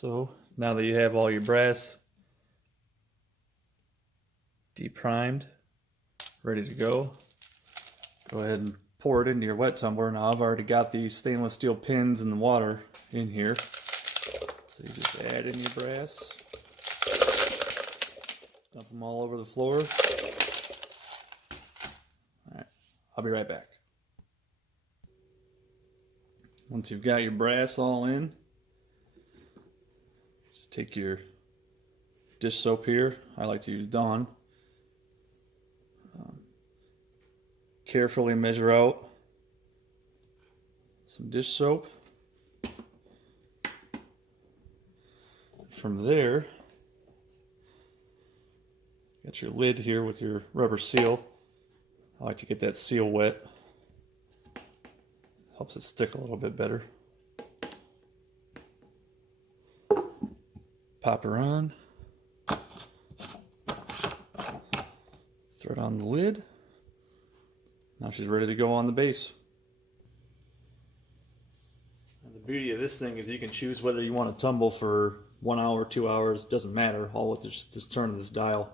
So now that you have all your brass deprimed, ready to go, go ahead and pour it into your wet tumbler. Now I've already got these stainless steel pins and the water in here. So you just add in your brass, dump them all over the floor. Alright, I'll be right back. Once you've got your brass all in, just take your dish soap here. I like to use Dawn. Carefully measure out some dish soap. From there, got your lid here with your rubber seal. I like to get that seal wet. Helps it stick a little bit better. Pop her on. Thread on the lid. Now she's ready to go on the base. And the beauty of this thing is you can choose whether you want to tumble for 1 hour, 2 hours, doesn't matter, all with just turn of this dial.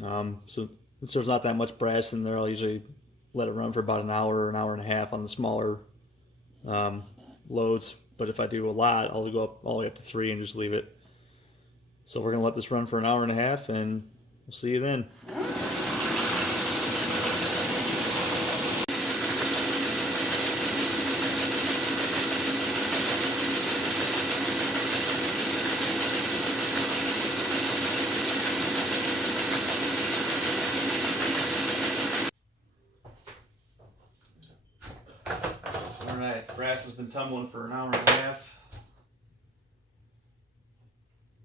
So since there's not that much brass in there, I'll usually let it run for about an hour and a half on the smaller loads. But if I do a lot, I'll go up all the way up to 3 and just leave it. So we're gonna let this run for an hour and a half, and we'll see you then. Alright, brass has been tumbling for an hour and a half.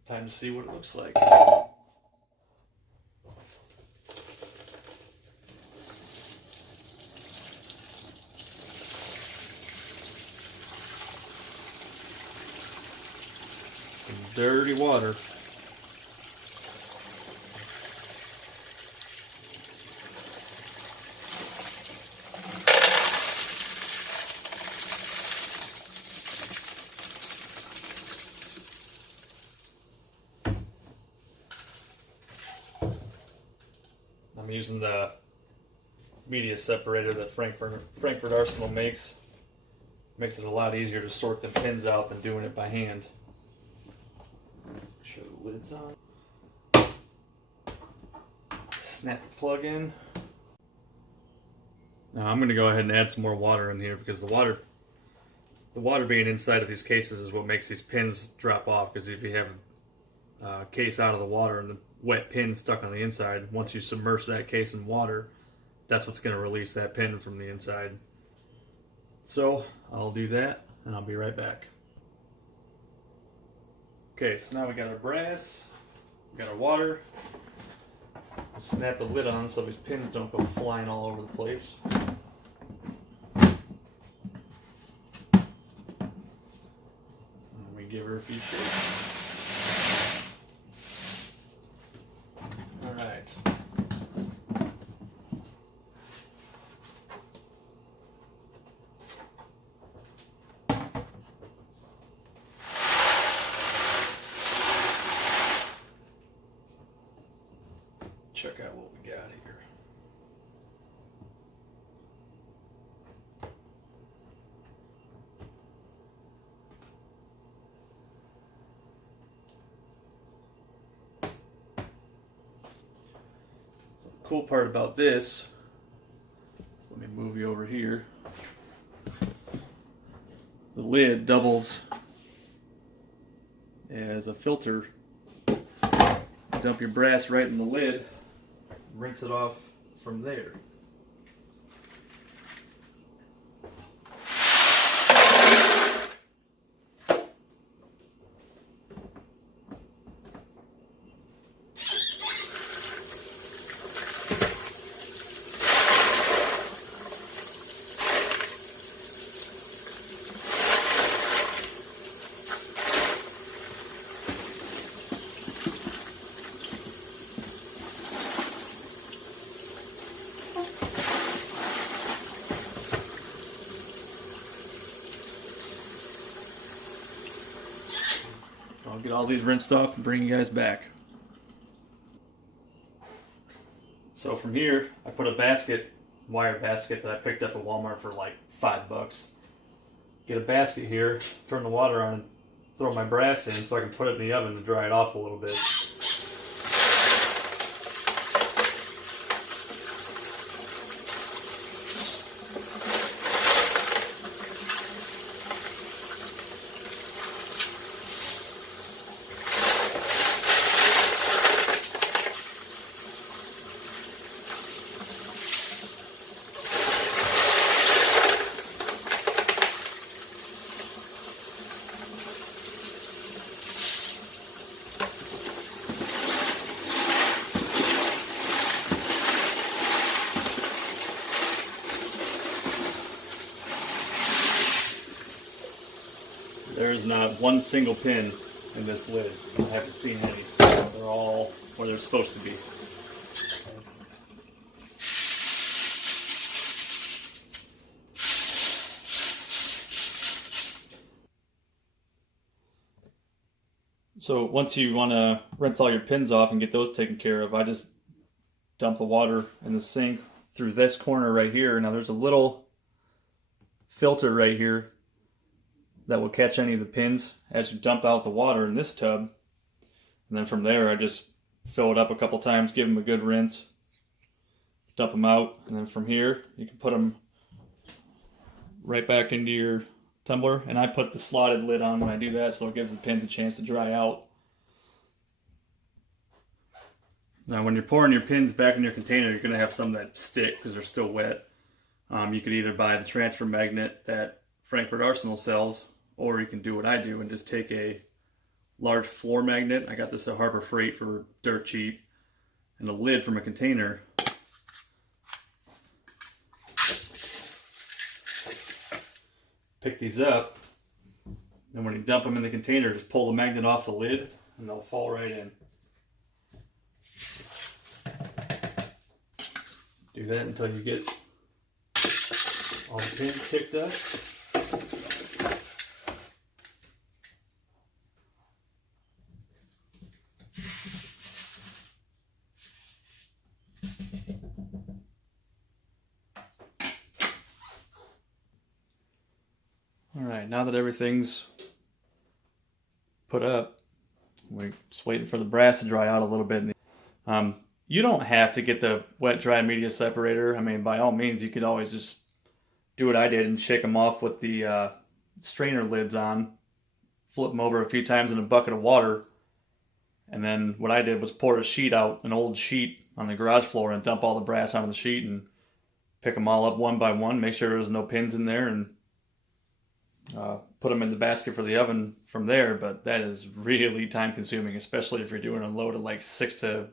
Time to see what it looks like. Some dirty water. I'm using the media separator that Frankfurt Arsenal makes. Makes it a lot easier to sort the pins out than doing it by hand. Make sure the lid's on. Snap the plug in. Now I'm going to go ahead and add some more water in here because the water being inside of these cases is what makes these pins drop off. Because if you have a case out of the water and the wet pin stuck on the inside, once you submerge that case in water, that's what's going to release that pin from the inside. So I'll do that and I'll be right back. Okay, so now we got our brass, we got our water. We'll snap the lid on so these pins don't go flying all over the place. And we give her a few shakes. Alright. Check out what we got here. The cool part about this, so let me move you over here. The lid doubles as a filter. Dump your brass right in the lid, rinse it off from there. I'll get all these rinsed off and bring you guys back. So from here, I put a basket, wire basket that I picked up at Walmart for like $5. Get a basket here, turn the water on, and throw my brass in so I can put it in the oven to dry it off a little bit. There's not one single pin in this lid. I haven't seen any. They're all where they're supposed to be. So once you want to rinse all your pins off and get those taken care of, I just dump the water in the sink through this corner right here. Now there's a little filter right here that will catch any of the pins as you dump out the water in this tub. And then from there, I just fill it up a couple times, give them a good rinse, dump them out, and then from here, you can put them right back into your tumbler. And I put the slotted lid on when I do that, so it gives the pins a chance to dry out. Now, when you're pouring your pins back in your container, you're gonna have some that stick because they're still wet. You could either buy the transfer magnet that Frankfurt Arsenal sells, or you can do what I do and just take a large floor magnet. I got this at Harbor Freight for dirt cheap, and a lid from a container. Pick these up, and when you dump them in the container, just pull the magnet off the lid and they'll fall right in. Do that until you get all the pins picked up. Alright, now that everything's put up, we're just waiting for the brass to dry out a little bit. You don't have to get the wet dry media separator. I mean, by all means, you could always just do what I did and shake them off with the strainer lids on, flip them over a few times in a bucket of water, and then what I did was pour a sheet out, an old sheet on the garage floor, and dump all the brass onto the sheet and pick them all up one by one, make sure there's no pins in there, and put them in the basket for the oven from there. But that is really time consuming, especially if you're doing a load of like 600 to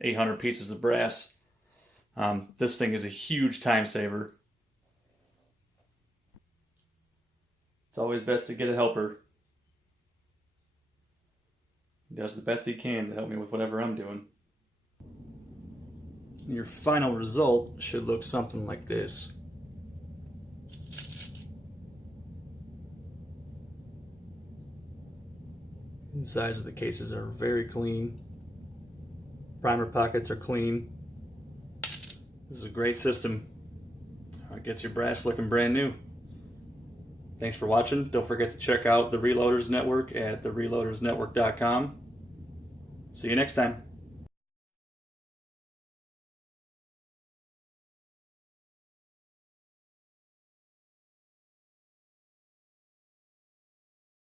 800 pieces of brass. This thing is a huge time saver. It's always best to get a helper. He does the best he can to help me with whatever I'm doing. Your final result should look something like this. Insides of the cases are very clean. Primer pockets are clean. This is a great system. It gets your brass looking brand new. Thanks for watching. Don't forget to check out the Reloaders Network at thereloadersnetwork.com. See you next time.